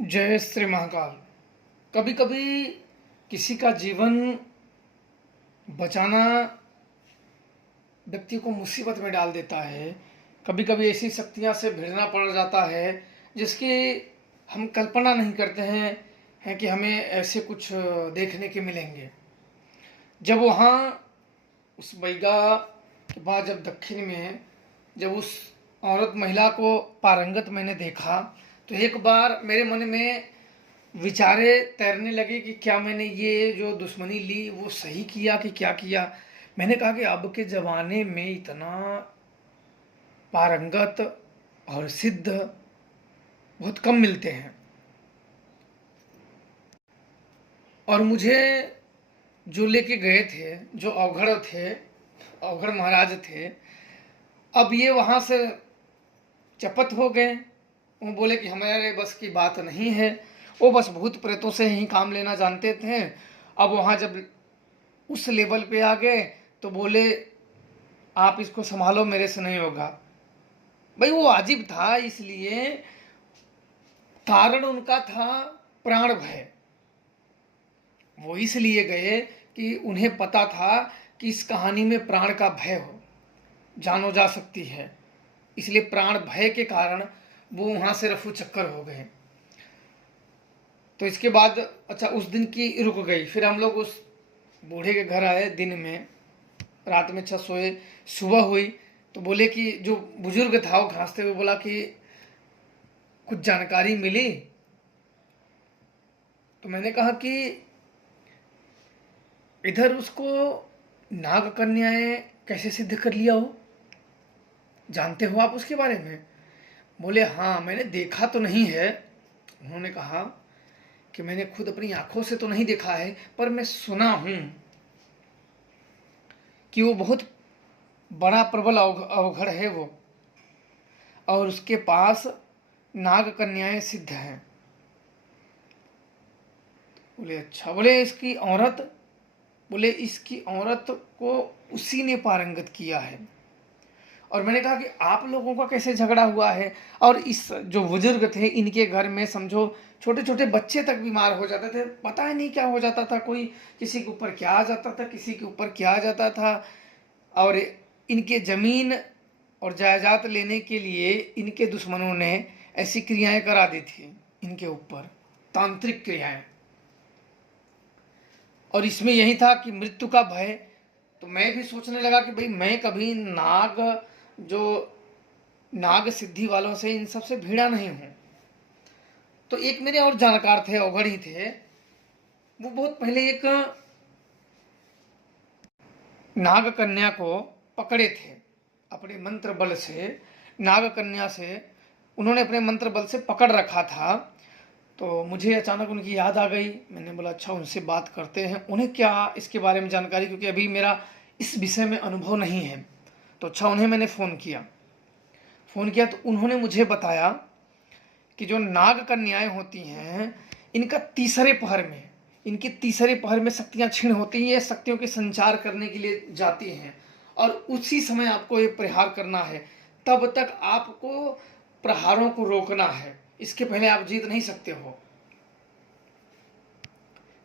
जय श्री महाकाल। कभी कभी किसी का जीवन बचाना व्यक्ति को मुसीबत में डाल देता है। कभी कभी ऐसी शक्तियां से भिड़ना पड़ जाता है जिसकी हम कल्पना नहीं करते हैं कि हमें ऐसे कुछ देखने के मिलेंगे। जब वहाँ उस बैगा के बाद जब दक्षिण में जब उस औरत महिला को पारंगत मैंने देखा तो एक बार मेरे मन में विचारे तैरने लगे कि क्या मैंने ये जो दुश्मनी ली वो सही किया कि क्या किया। मैंने कहा कि अब के ज़माने में इतना पारंगत और सिद्ध बहुत कम मिलते हैं। और मुझे जो लेके गए थे, जो अवघड़ थे, अवघड़ महाराज थे, अब ये वहाँ से चपत हो गए। वो बोले कि हमारे बस की बात नहीं है। वो बस भूत प्रेतों से ही काम लेना जानते थे। अब वहाँ जब उस लेवल पे आ गए तो बोले आप इसको संभालो, मेरे से नहीं होगा। भाई वो वाजिब था, इसलिए कारण उनका था प्राण भय। वो इसलिए गए कि उन्हें पता था कि इस कहानी में प्राण का भय हो, जानो जा सकती है। इसलिए प्राण भय के कारण वो वहाँ से रफू चक्कर हो गए। तो इसके बाद अच्छा उस दिन की रुक गई। फिर हम लोग उस बूढ़े के घर आए दिन में, रात में अच्छा सोए। सुबह हुई तो बोले कि जो बुजुर्ग था वो घासते हुए बोला कि कुछ जानकारी मिली। तो मैंने कहा कि इधर उसको नाग कन्याएं कैसे सिद्ध कर लिया हो, जानते हो आप उसके बारे में? बोले हाँ मैंने देखा तो नहीं है। उन्होंने कहा कि मैंने खुद अपनी आंखों से तो नहीं देखा है, पर मैं सुना हूं कि वो बहुत बड़ा प्रबल अवघड़ है वो, और उसके पास नाग कन्याएं सिद्ध हैं। बोले अच्छा। बोले इसकी औरत? बोले इसकी औरत को उसी ने पारंगत किया है। और मैंने कहा कि आप लोगों का कैसे झगड़ा हुआ है? और इस जो बुजुर्ग थे इनके घर में समझो छोटे छोटे बच्चे तक बीमार हो जाते थे, पता ही नहीं क्या हो जाता था। कोई किसी के ऊपर क्या आ जाता था, किसी के ऊपर क्या आ जाता था। और इनके ज़मीन और जायदाद लेने के लिए इनके दुश्मनों ने ऐसी क्रियाएं करा दी थी इनके ऊपर, तांत्रिक क्रियाएं। और इसमें यही था कि मृत्यु का भय। तो मैं भी सोचने लगा कि भाई मैं कभी जो नाग सिद्धि वालों से इन सब से भिड़ा नहीं हूँ। तो एक मेरे और जानकार थे, अवघड़ ही थे। वो बहुत पहले एक नाग कन्या को पकड़े थे अपने मंत्र बल से। नाग कन्या से उन्होंने अपने मंत्र बल से पकड़ रखा था। तो मुझे अचानक उनकी याद आ गई। मैंने बोला अच्छा उनसे बात करते हैं, उन्हें क्या इसके बारे में जानकारी, क्योंकि अभी मेरा इस विषय में अनुभव नहीं है। तो अच्छा उन्हें मैंने फ़ोन किया तो उन्होंने मुझे बताया कि जो नाग कन्याएं होती हैं इनका इनके तीसरे पहर में शक्तियां क्षीण होती हैं। ये शक्तियों के संचार करने के लिए जाती हैं और उसी समय आपको ये प्रहार करना है। तब तक आपको प्रहारों को रोकना है, इसके पहले आप जीत नहीं सकते हो।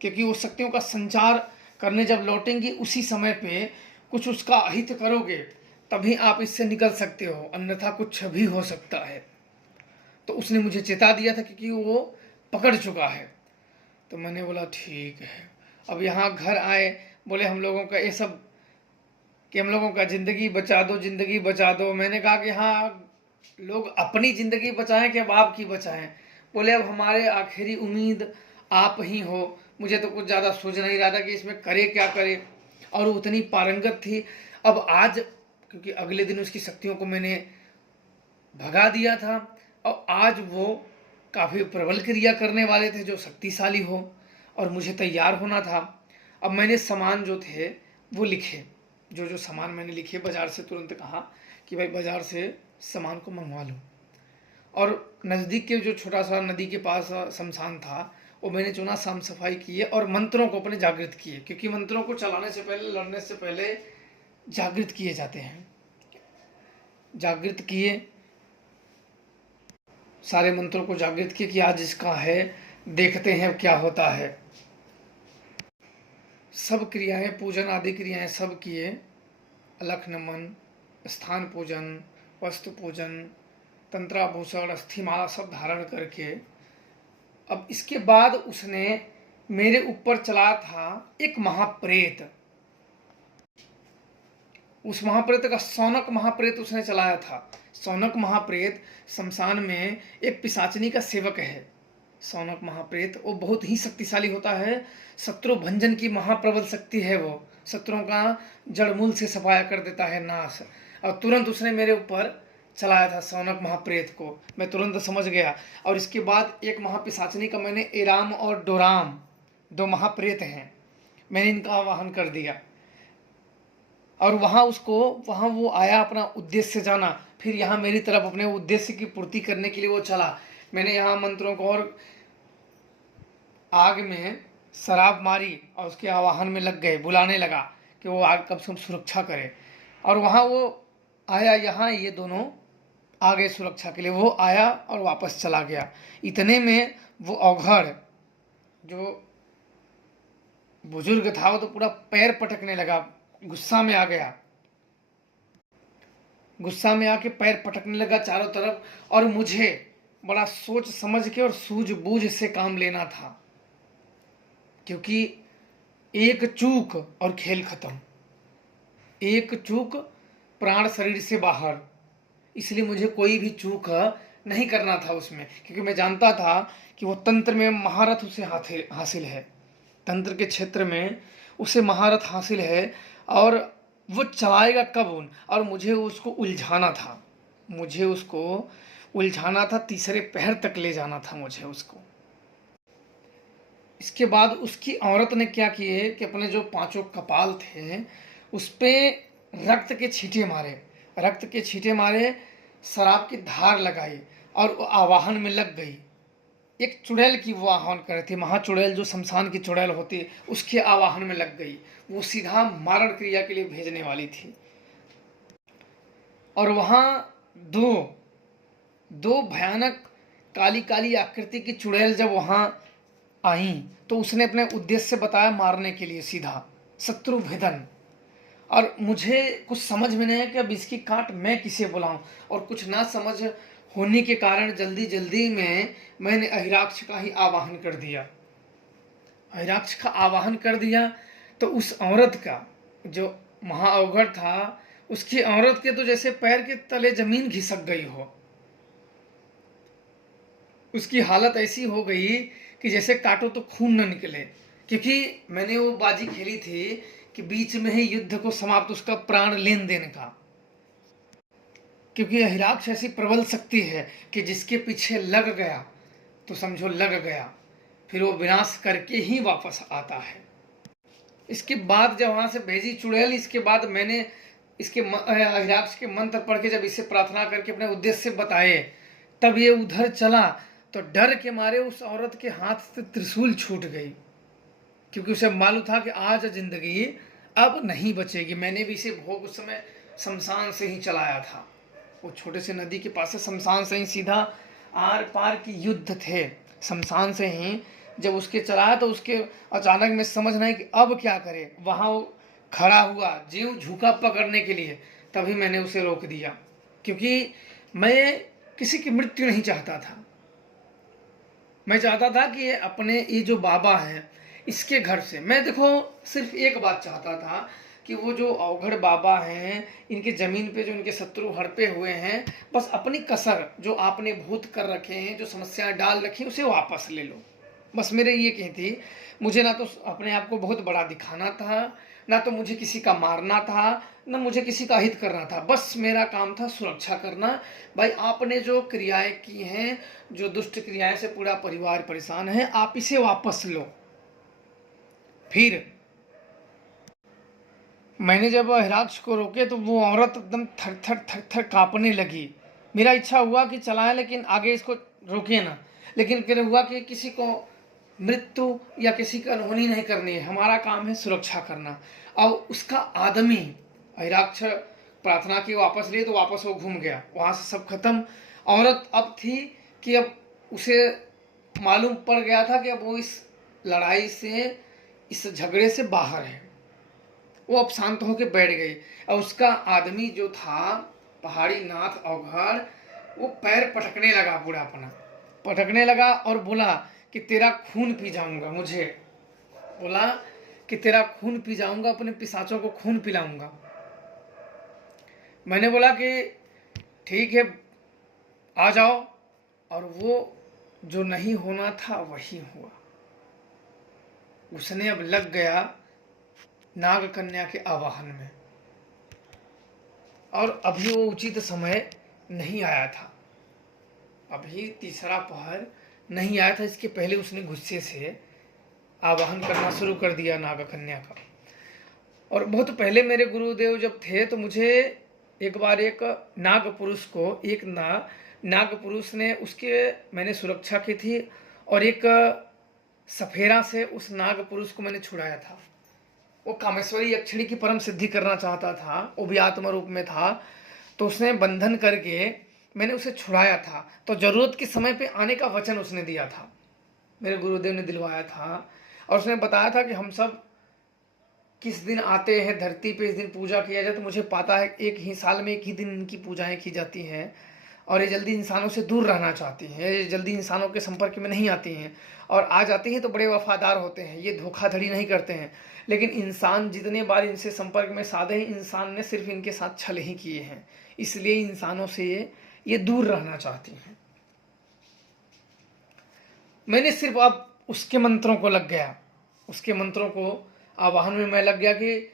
क्योंकि वो शक्तियों का संचार करने जब लौटेंगी उसी समय पे कुछ उसका अहित करोगे तभी आप इससे निकल सकते हो, अन्यथा कुछ भी हो सकता है। तो उसने मुझे चेता दिया था क्योंकि वो पकड़ चुका है। तो मैंने बोला ठीक है। अब यहाँ घर आए, बोले हम लोगों का ये सब कि हम लोगों का ज़िंदगी बचा दो, ज़िंदगी बचा दो। मैंने कहा कि हाँ लोग अपनी ज़िंदगी बचाएं कि अब आपकी बचाएं। बोले अब हमारे आखिरी उम्मीद आप ही हो। मुझे तो कुछ ज़्यादा सोच नहीं रहा था कि इसमें करे क्या करे, और उतनी पारंगत थी। अब आज क्योंकि अगले दिन उसकी शक्तियों को मैंने भगा दिया था और आज वो काफ़ी प्रबल क्रिया करने वाले थे जो शक्तिशाली हो, और मुझे तैयार होना था। अब मैंने सामान जो थे वो लिखे, जो सामान मैंने लिखे बाज़ार से तुरंत कहा कि भाई बाज़ार से सामान को मंगवा लो। और नज़दीक के जो छोटा सा नदी के पास शमशान था वो मैंने चुना, साफ सफाई किए और मंत्रों को अपने जागृत किए, क्योंकि मंत्रों को चलाने से पहले, लड़ने से पहले जागृत किए जाते हैं। जागृत किए, सारे मंत्रों को जागृत किए कि आज इसका है, देखते हैं क्या होता है। सब क्रियाएं, पूजन आदि क्रियाएं सब किए, अलख नमन, स्थान पूजन, वस्तु पूजन, तंत्राभूषण, अस्थिमाला सब धारण करके अब इसके बाद उसने मेरे ऊपर चला था एक महाप्रेत। उस महाप्रेत का सौनक महाप्रेत उसने चलाया था। सौनक महाप्रेत शमशान में एक पिशाचिनी का सेवक है। सौनक महाप्रेत वो बहुत ही शक्तिशाली होता है, शत्रु भंजन की महाप्रबल शक्ति है। वो शत्रुओं का जड़मूल से सफाया कर देता है, नाश। और तुरंत उसने मेरे ऊपर चलाया था सौनक महाप्रेत को, मैं तुरंत समझ गया। और इसके बाद एक महापिशाचिनी का मैंने एराम और डोराम, दो महाप्रेत हैं, मैंने इनका आवाहन कर दिया। और वहाँ वो आया अपना उद्देश्य जाना, फिर यहाँ मेरी तरफ अपने उद्देश्य की पूर्ति करने के लिए वो चला। मैंने यहाँ मंत्रों को और आग में शराब मारी और उसके आवाहन में लग गए, बुलाने लगा कि वो आग कब से सुरक्षा करे। और वहाँ वो आया, यहाँ ये दोनों आ गए सुरक्षा के लिए। वो आया और वापस चला गया। इतने में वो अवघड़ जो बुजुर्ग था वो तो पूरा पैर पटकने लगा, गुस्सा में आ गया। गुस्सा में आके पैर पटकने लगा चारों तरफ। और मुझे बड़ा सोच समझ के और सूझबूझ से काम लेना था, क्योंकि एक चूक और खेल खत्म। एक चूक प्राण शरीर से बाहर, इसलिए मुझे कोई भी चूक नहीं करना था उसमें, क्योंकि मैं जानता था कि वो तंत्र में महारत उसे हासिल है, तंत्र के क्षेत्र में उसे महारत हासिल है। और वो चलाएगा कब और मुझे उसको उलझाना था, मुझे उसको उलझाना था, तीसरे पहर तक ले जाना था मुझे उसको। इसके बाद उसकी औरत ने क्या किए कि अपने जो पांचों कपाल थे उस पे रक्त के छींटे मारे, रक्त के छींटे मारे, शराब की धार लगाई और आवाहन में लग गई। एक चुड़ैल की वो आह्वान कर रही थी, महाचुड़ैल जो शमशान की चुड़ैल होती है, उसके आवाहन में लग गई। वो सीधा मारण क्रिया के लिए भेजने वाली थी। और वहाँ दो भयानक काली काली आकृति की चुड़ैल जब वहाँ आई तो उसने अपने उद्देश्य बताया मारने के लिए, सीधा शत्रु भेदन। और मुझे कुछ समझ में नहीं है कि अब इसकी काट मैं किसे बुलाऊं, और कुछ ना समझ होने के कारण जल्दी जल्दी में मैंने अहिराक्ष का ही आवाहन कर दिया। अहिराक्ष का आवाहन कर दिया तो उस औरत का जो महाअवघड़ था, उसकी औरत के तो जैसे पैर के तले जमीन खिसक गई हो। उसकी हालत ऐसी हो गई कि जैसे काटो तो खून न निकले, क्योंकि मैंने वो बाजी खेली थी कि बीच में ही युद्ध को समाप्त, उसका प्राण लेन देने का। क्योंकि अहिराक्ष ऐसी प्रबल शक्ति है कि जिसके पीछे लग गया तो समझो लग गया, फिर वो विनाश करके ही वापस आता है। इसके बाद जब वहां से भेजी चुड़ैल, इसके बाद मैंने इसके अहिराक्ष के मंत्र पढ़ के जब इसे प्रार्थना करके अपने उद्देश्य बताए, तब ये उधर चला तो डर के मारे उस औरत के हाथ से त्रिशूल छूट गई, क्योंकि उसे मालूम था कि आज जिंदगी अब नहीं बचेगी। मैंने भी इसे भोग उस समय शमशान से ही चलाया था, वो छोटे से नदी के पास से शमशान से ही सीधा आर पार की युद्ध थे। शमशान से ही जब उसके चलाया तो उसके अचानक में समझ नहीं कि अब क्या करे, वहाँ वो खड़ा हुआ जीव झुका पकड़ने के लिए, तभी मैंने उसे रोक दिया, क्योंकि मैं किसी की मृत्यु नहीं चाहता था। मैं चाहता था कि अपने ये जो बाबा हैं इसके घर से, मैं देखो सिर्फ एक बात चाहता था कि वो जो अवघड़ बाबा हैं, इनके ज़मीन पे जो इनके शत्रु हड़पे हुए हैं, बस अपनी कसर जो आपने भूत कर रखे हैं, जो समस्याएं डाल रखी हैं, उसे वापस ले लो। बस मेरे ये कही थी। मुझे ना तो अपने आप को बहुत बड़ा दिखाना था, ना तो मुझे किसी का मारना था, ना मुझे किसी का हित करना था। बस मेरा काम था सुरक्षा करना। भाई आपने जो क्रियाएं की हैं, जो दुष्ट क्रियाएं से पूरा परिवार परेशान है, आप इसे वापस लो। फिर मैंने जब हिराक्ष को रोके तो वो औरत एकदम थर थर थर थर कांपने लगी। मेरा इच्छा हुआ कि चलाएं, लेकिन आगे इसको रोके ना, लेकिन फिर हुआ कि किसी को मृत्यु या किसी की अनहोनी नहीं करनी है, हमारा काम है सुरक्षा करना। अब उसका आदमी हिराक्ष प्रार्थना की वापस लिए तो वापस वो घूम गया, वहाँ से सब खत्म। औरत अब थी कि अब उसे मालूम पड़ गया था कि अब वो इस लड़ाई से, इस झगड़े से बाहर है। वो अब शांत होकर बैठ गई। और उसका आदमी जो था पहाड़ी नाथ अवघड़, वो पैर पटकने लगा, पूरा अपना पटकने लगा और बोला कि तेरा खून पी जाऊंगा, मुझे बोला कि तेरा खून पी जाऊंगा, अपने पिशाचों को खून पिलाऊंगा। मैंने बोला कि ठीक है आ जाओ, और वो जो नहीं होना था वही हुआ। उसने अब लग गया नाग कन्या के आवाहन में, और अभी वो उचित समय नहीं आया था, अभी तीसरा पहर नहीं आया था। इसके पहले उसने गुस्से से आवाहन करना शुरू कर दिया नाग कन्या का। और बहुत पहले मेरे गुरुदेव जब थे तो मुझे एक बार एक नाग पुरुष को, एक नाग पुरुष ने, उसके मैंने सुरक्षा की थी, और एक सफेरा से उस नाग पुरुष को मैंने छुड़ाया था। वो कामेश्वरी यक्षिणी की परम सिद्धि करना चाहता था, वो भी आत्मा रूप में था, तो उसने बंधन करके मैंने उसे छुड़ाया था। तो जरूरत के समय पे आने का वचन उसने दिया था, मेरे गुरुदेव ने दिलवाया था। और उसने बताया था कि हम सब किस दिन आते हैं धरती पे, इस दिन पूजा किया जाए। तो मुझे पता है एक ही साल में एक ही दिन इनकी पूजाएं की जाती हैं, और ये जल्दी इंसानों से दूर रहना चाहती हैं, ये जल्दी इंसानों के संपर्क में नहीं आती हैं, और आ जाती हैं तो बड़े वफादार होते हैं, ये धोखाधड़ी नहीं करते हैं। लेकिन इंसान जितने बार इनसे संपर्क में साधे हैं, इंसान ने सिर्फ इनके साथ छल ही किए हैं, इसलिए इंसानों से ये दूर रहना चाहती हैं। मैंने सिर्फ अब उसके मंत्रों को लग गया, उसके मंत्रों को आवाहन में मैं लग गया कि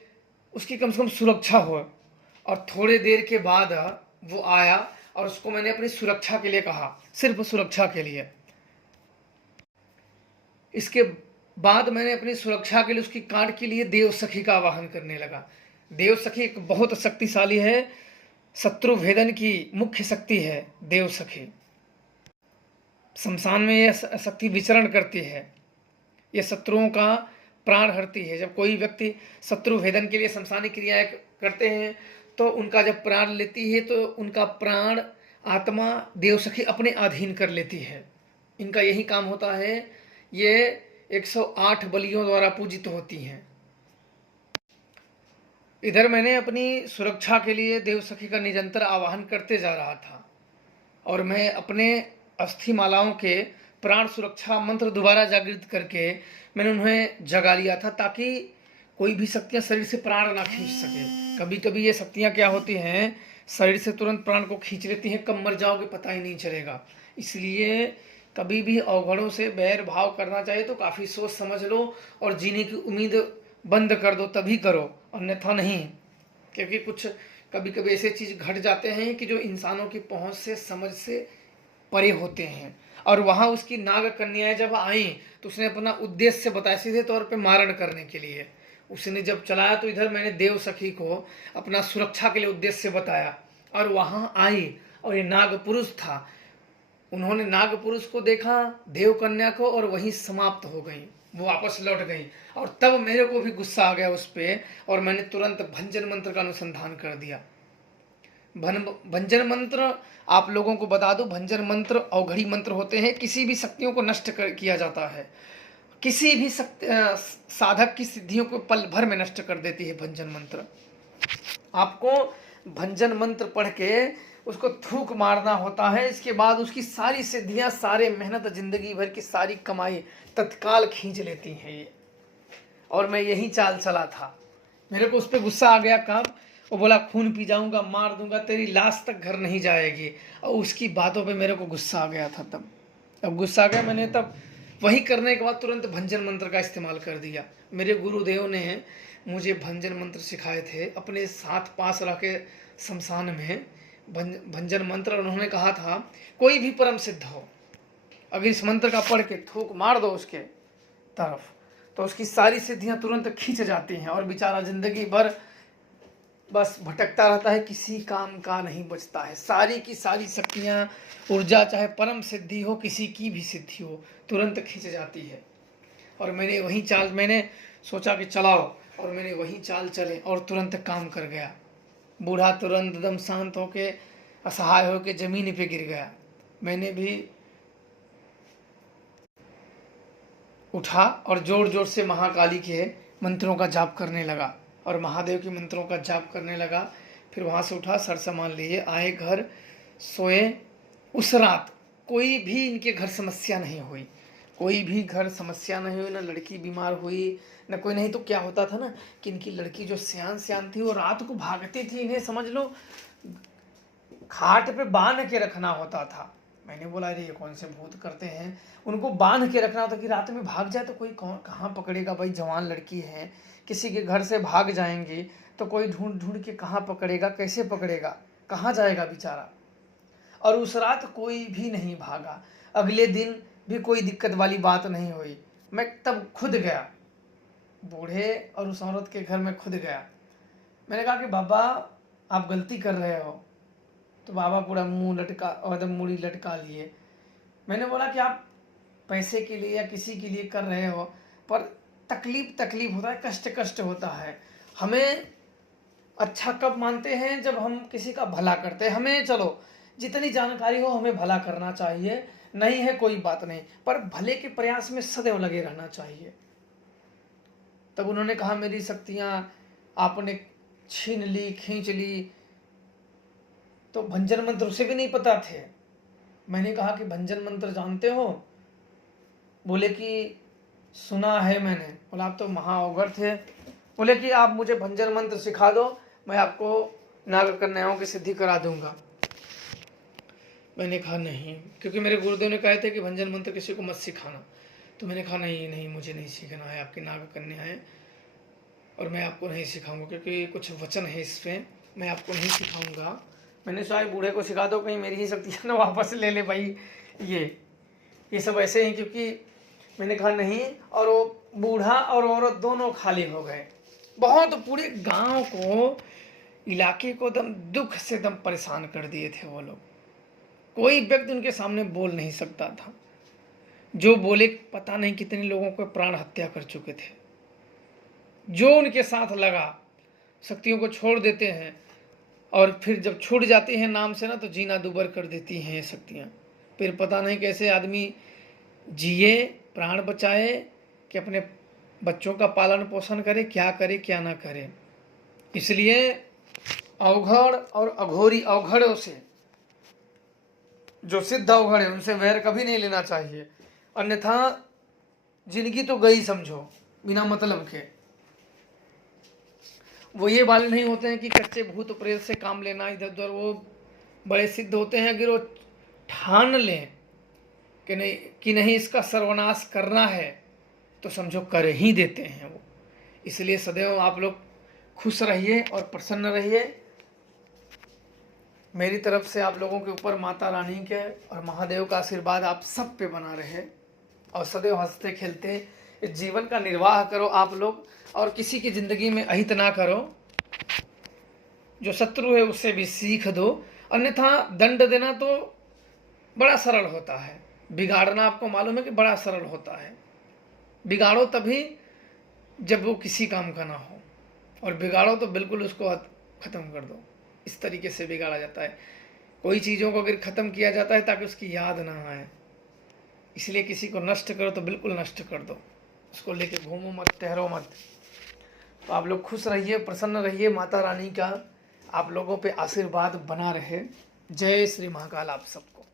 उसकी कम से कम सुरक्षा हो। और थोड़ी देर के बाद वो आया, और उसको मैंने अपनी सुरक्षा के लिए कहा, सिर्फ सुरक्षा के लिए। इसके बाद मैंने अपनी सुरक्षा के लिए उसकी काट के लिए देव सखी का आवाहन करने लगा। देव सखी एक बहुत शक्तिशाली है, शत्रु भेदन की मुख्य शक्ति है देव सखी। शमशान में यह शक्ति विचरण करती है, ये शत्रुओं का प्राण हरती है। जब कोई व्यक्ति शत्रु भेदन के लिए शमशानी क्रियाएं करते हैं तो उनका जब प्राण लेती है तो उनका प्राण आत्मा देवसखी अपने अधीन कर लेती है। इनका यही काम होता है। ये 108 बलियों द्वारा पूजित होती हैं। इधर मैंने अपनी सुरक्षा के लिए देवसखी का निरंतर आवाहन करते जा रहा था, और मैं अपने अस्थि मालाओं के प्राण सुरक्षा मंत्र दोबारा जागृत करके मैंने उन्हें जगा लिया था, ताकि कोई भी शक्तियां शरीर से प्राण ना खींच सके। कभी कभी ये शक्तियां क्या होती हैं, शरीर से तुरंत प्राण को खींच लेती हैं, कब मर जाओगे पता ही नहीं चलेगा। इसलिए कभी भी अवघड़ों से बैर भाव करना चाहिए तो काफ़ी सोच समझ लो, और जीने की उम्मीद बंद कर दो तभी करो, अन्यथा नहीं। क्योंकि कुछ कभी कभी ऐसे चीज़ घट जाते हैं कि जो इंसानों की पहुंच से, समझ से परे होते हैं। और वहाँ उसकी नाग कन्याएं जब आई तो उसने अपना उद्देश्य बताया, सीधे तौर पे मारण करने के लिए उसने जब चलाया। तो इधर मैंने देव सखी को अपना सुरक्षा के लिए उद्देश्य बताया, और वहाँ आई, और ये नाग पुरुष था। उन्होंने नाग पुरुष को देखा, देव कन्या को, और वहीं समाप्त हो गई, वो वापस लौट गई। और तब मेरे को भी गुस्सा आ गया उस पर, और मैंने तुरंत भंजन मंत्र का अनुसंधान कर दिया। भंजन मंत्र आप लोगों को बता दूं, भंजन मंत्र अवघड़ी मंत्र होते हैं, किसी भी शक्तियों को नष्ट किया जाता है। किसी भी साधक की सिद्धियों को पल भर में नष्ट कर देती है भंजन मंत्र। आपको भंजन मंत्र पढ़ के उसको थूक मारना होता है, इसके बाद उसकी सारी सिद्धियां, सारे मेहनत, जिंदगी भर की सारी कमाई तत्काल खींच लेती हैं ये। और मैं यही चाल चला था। मेरे को उस पर गुस्सा आ गया। कब वो बोला खून पी जाऊंगा, मार दूंगा, तेरी लाश तक घर नहीं जाएगी, और उसकी बातों पे मेरे को गुस्सा आ गया था। तब गुस्सा आ गया, मैंने तब वही करने के बाद तुरंत भंजन मंत्र का इस्तेमाल कर दिया। मेरे गुरुदेव ने मुझे भंजन मंत्र सिखाए थे, अपने साथ पास रख के शमशान में भंजन मंत्र। उन्होंने कहा था कोई भी परम सिद्ध हो, अगर इस मंत्र का पढ़ के थूक मार दो उसके तरफ तो उसकी सारी सिद्धियां तुरंत खींच जाती हैं, और बेचारा जिंदगी भर बस भटकता रहता है, किसी काम का नहीं बचता है। सारी की सारी शक्तियाँ, ऊर्जा, चाहे परम सिद्धि हो, किसी की भी सिद्धि हो, तुरंत खींच जाती है। और मैंने वही चाल, मैंने सोचा कि चलाओ, और मैंने वही चाल चले, और तुरंत काम कर गया। बूढ़ा तुरंत एकदम शांत होके, असहाय होके ज़मीन पे गिर गया। मैंने भी उठा और जोर जोर से महाकाली के मंत्रों का जाप करने लगा और महादेव के मंत्रों का जाप करने लगा। फिर वहाँ से उठा, सर सामान लिए, आए घर, सोए। उस रात कोई भी इनके घर समस्या नहीं हुई, कोई भी घर समस्या नहीं हुई, ना लड़की बीमार हुई ना कोई। नहीं तो क्या होता था ना कि इनकी लड़की जो सियान थी वो रात को भागती थी, इन्हें समझ लो खाट पे बांध के रखना होता था। मैंने बोला अरे ये कौन से भूत करते हैं, उनको बांध के रखना होता कि रात में भाग जाए तो कोई कौन कहाँ पकड़ेगा भाई, जवान लड़की है, किसी के घर से भाग जाएंगी तो कोई ढूंढ ढूंढ के कहाँ पकड़ेगा, कैसे पकड़ेगा, कहाँ जाएगा बेचारा। और उस रात कोई भी नहीं भागा, अगले दिन भी कोई दिक्कत वाली बात नहीं हुई। मैं तब खुद गया बूढ़े और उस औरत के घर में, खुद गया। मैंने कहा कि बाबा आप गलती कर रहे हो। तो बाबा पूरा मुंह लटका और एकदम मूड़ी लटका लिए। मैंने बोला कि आप पैसे के लिए या किसी के लिए कर रहे हो, पर तकलीफ होता है, कष्ट होता है। हमें अच्छा कब मानते हैं, जब हम किसी का भला करते हैं। हमें चलो जितनी जानकारी हो हमें भला करना चाहिए, नहीं है कोई बात नहीं, पर भले के प्रयास में सदैव लगे रहना चाहिए। तब उन्होंने कहा मेरी शक्तियां आपने छीन ली, खींच ली। तो भंजन मंत्र उसे भी नहीं पता थे। मैंने कहा कि भंजन मंत्र जानते हो? बोले कि सुना है मैंने। बोला आप तो महाअवगढ़ थे। बोले कि आप मुझे भंजन मंत्र सिखा दो, मैं आपको नाग कन्याओं की सिद्धि करा दूंगा। मैंने कहा नहीं, क्योंकि मेरे गुरुदेव ने कहे थे कि भंजन मंत्र किसी को मत सिखाना। तो मैंने कहा नहीं मुझे नहीं सीखना है, आपकी नाग कन्याएं और मैं आपको नहीं सिखाऊंगा, क्योंकि कुछ वचन है इसमें, मैं आपको नहीं सिखाऊंगा। मैंने सोचा बूढ़े को सिखा दो, कहीं मेरी ही शक्तियाँ ना वापस ले ले भाई। ये सब ऐसे हैं, क्योंकि मैंने कहा नहीं। और वो बूढ़ा और औरत दोनों खाली हो गए। बहुत पूरे गांव को, इलाके को एकदम दुख से एकदम परेशान कर दिए थे वो लोग। कोई व्यक्ति उनके सामने बोल नहीं सकता था। जो बोले पता नहीं कितने लोगों को प्राण हत्या कर चुके थे। जो उनके साथ लगा, शक्तियों को छोड़ देते हैं और फिर जब छूट जाती हैं नाम से ना, तो जीना दुबर कर देती हैं ये शक्तियाँ। फिर पता नहीं कैसे आदमी जिए, प्राण बचाए, कि अपने बच्चों का पालन पोषण करे, क्या करे क्या ना करे। इसलिए अवघड़ और अघोरी, अवघड़ों से, जो सिद्ध अवघड़ है उनसे वैर कभी नहीं लेना चाहिए, अन्यथा जिंदगी तो गई समझो बिना मतलब के। वो ये वाले नहीं होते हैं कि कच्चे भूत प्रेत से काम लेना इधर उधर। वो बड़े सिद्ध होते हैं, अगर वो ठान लें कि नहीं इसका सर्वनाश करना है, तो समझो कर ही देते हैं वो। इसलिए सदैव आप लोग खुश रहिए और प्रसन्न रहिए। मेरी तरफ से आप लोगों के ऊपर माता रानी के और महादेव का आशीर्वाद आप सब पे बना रहे, और सदैव हंसते खेलते इस जीवन का निर्वाह करो आप लोग, और किसी की ज़िंदगी में अहित ना करो। जो शत्रु है उससे भी सीख दो, अन्यथा दंड देना तो बड़ा सरल होता है, बिगाड़ना आपको मालूम है कि बड़ा सरल होता है। बिगाड़ो तभी जब वो किसी काम का ना हो, और बिगाड़ो तो बिल्कुल उसको ख़त्म कर दो। इस तरीके से बिगाड़ा जाता है। कोई चीज़ों को अगर ख़त्म किया जाता है ताकि उसकी याद ना आए, इसलिए किसी को नष्ट करो तो बिल्कुल नष्ट कर दो, उसको लेके घूमो मत, ठहरो मत। तो आप लोग खुश रहिए, प्रसन्न रहिए, माता रानी का आप लोगों पे आशीर्वाद बना रहे। जय श्री महाकाल आप सबको।